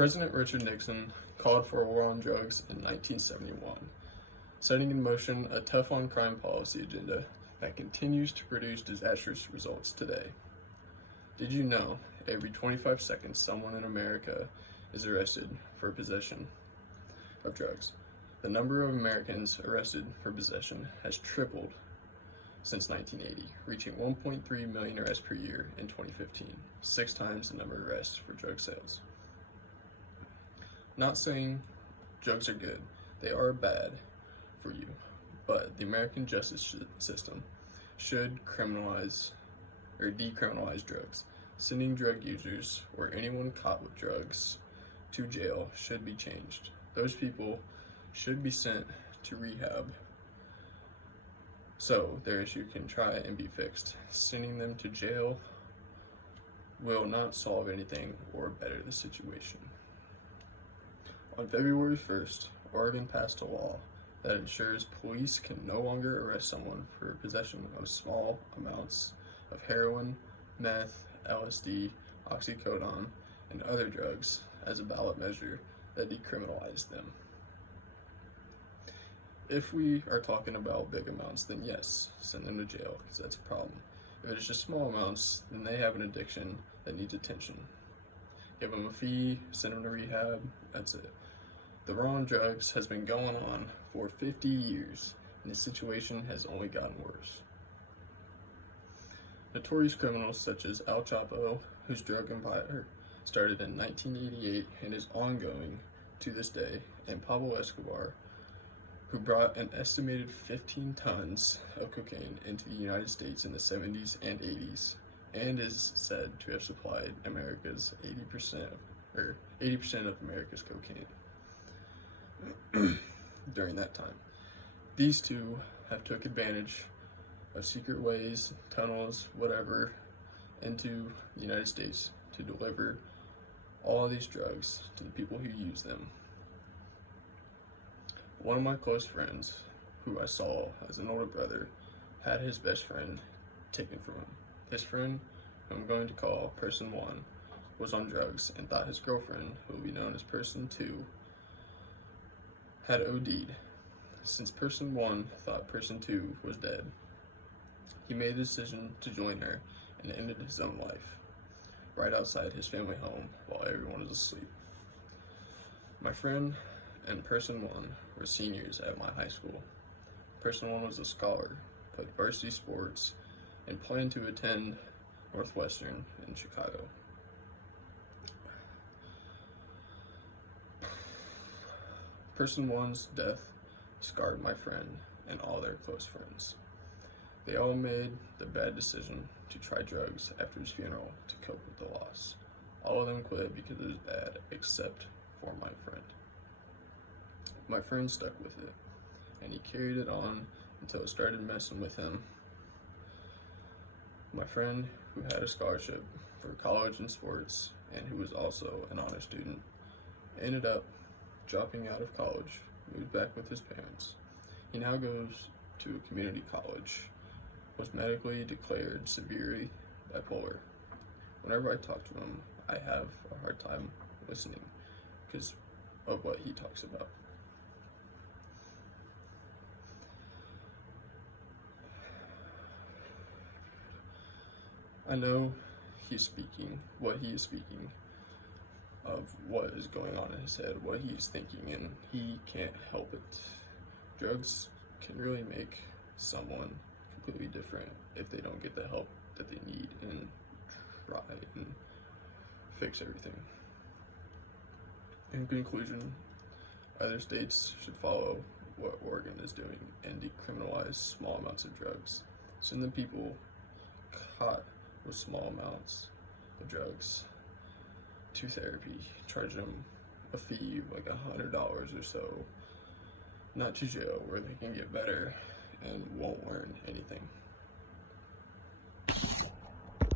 President Richard Nixon called for a war on drugs in 1971, setting in motion a tough on crime policy agenda that continues to produce disastrous results today. Did you know every 25 seconds someone in America is arrested for possession of drugs? The number of Americans arrested for possession has tripled since 1980, reaching 1.3 million arrests per year in 2015, 6 times the number of arrests for drug sales. Not saying drugs are good, they are bad for you, but the American justice system should criminalize or decriminalize drugs. Sending drug users or anyone caught with drugs to jail should be changed. Those people should be sent to rehab so their issue can try and be fixed. Sending them to jail will not solve anything or better the situation. On February 1st, Oregon passed a law that ensures police can no longer arrest someone for possession of small amounts of heroin, meth, LSD, oxycodone, and other drugs as a ballot measure that decriminalized them. If we are talking about big amounts, then yes, send them to jail, because that's a problem. If it's just small amounts, then they have an addiction that needs attention. Give them a fee, send them to rehab, that's it. The war on drugs has been going on for 50 years, and the situation has only gotten worse. Notorious criminals such as Al Chapo, whose drug empire started in 1988 and is ongoing to this day, and Pablo Escobar, who brought an estimated 15 tons of cocaine into the United States in the 70s and 80s, and is said to have supplied America's 80% of America's cocaine during that time. These two have took advantage of secret ways, tunnels, whatever, into the United States to deliver all of these drugs to the people who use them. One of my close friends, who I saw as an older brother, had his best friend taken from him. His friend, who I'm going to call Person 1, was on drugs and thought his girlfriend, who will be known as Person 2, had OD'd. Since Person 1 thought Person 2 was dead, he made the decision to join her and ended his own life, right outside his family home while everyone was asleep. My friend and Person 1 were seniors at my high school. Person 1 was a scholar, played varsity sports, and planned to attend Northwestern in Chicago. Person 1's death scarred my friend and all their close friends. They all made the bad decision to try drugs after his funeral to cope with the loss. All of them quit because it was bad, except for my friend. My friend stuck with it, and he carried it on until it started messing with him. My friend, who had a scholarship for college and sports, and who was also an honor student, ended up dropping out of college, moved back with his parents. He now goes to a community college, was medically declared severely bipolar. Whenever I talk to him, I have a hard time listening because of what he talks about. I know he is speaking of what is going on in his head, what he's thinking, and he can't help it. Drugs can really make someone completely different if they don't get the help that they need and try and fix everything. In conclusion, other states should follow what Oregon is doing and decriminalize small amounts of drugs. Send the people caught with small amounts of drugs to therapy, charge them a fee like $100 or so, not to jail where they can get better and won't learn anything.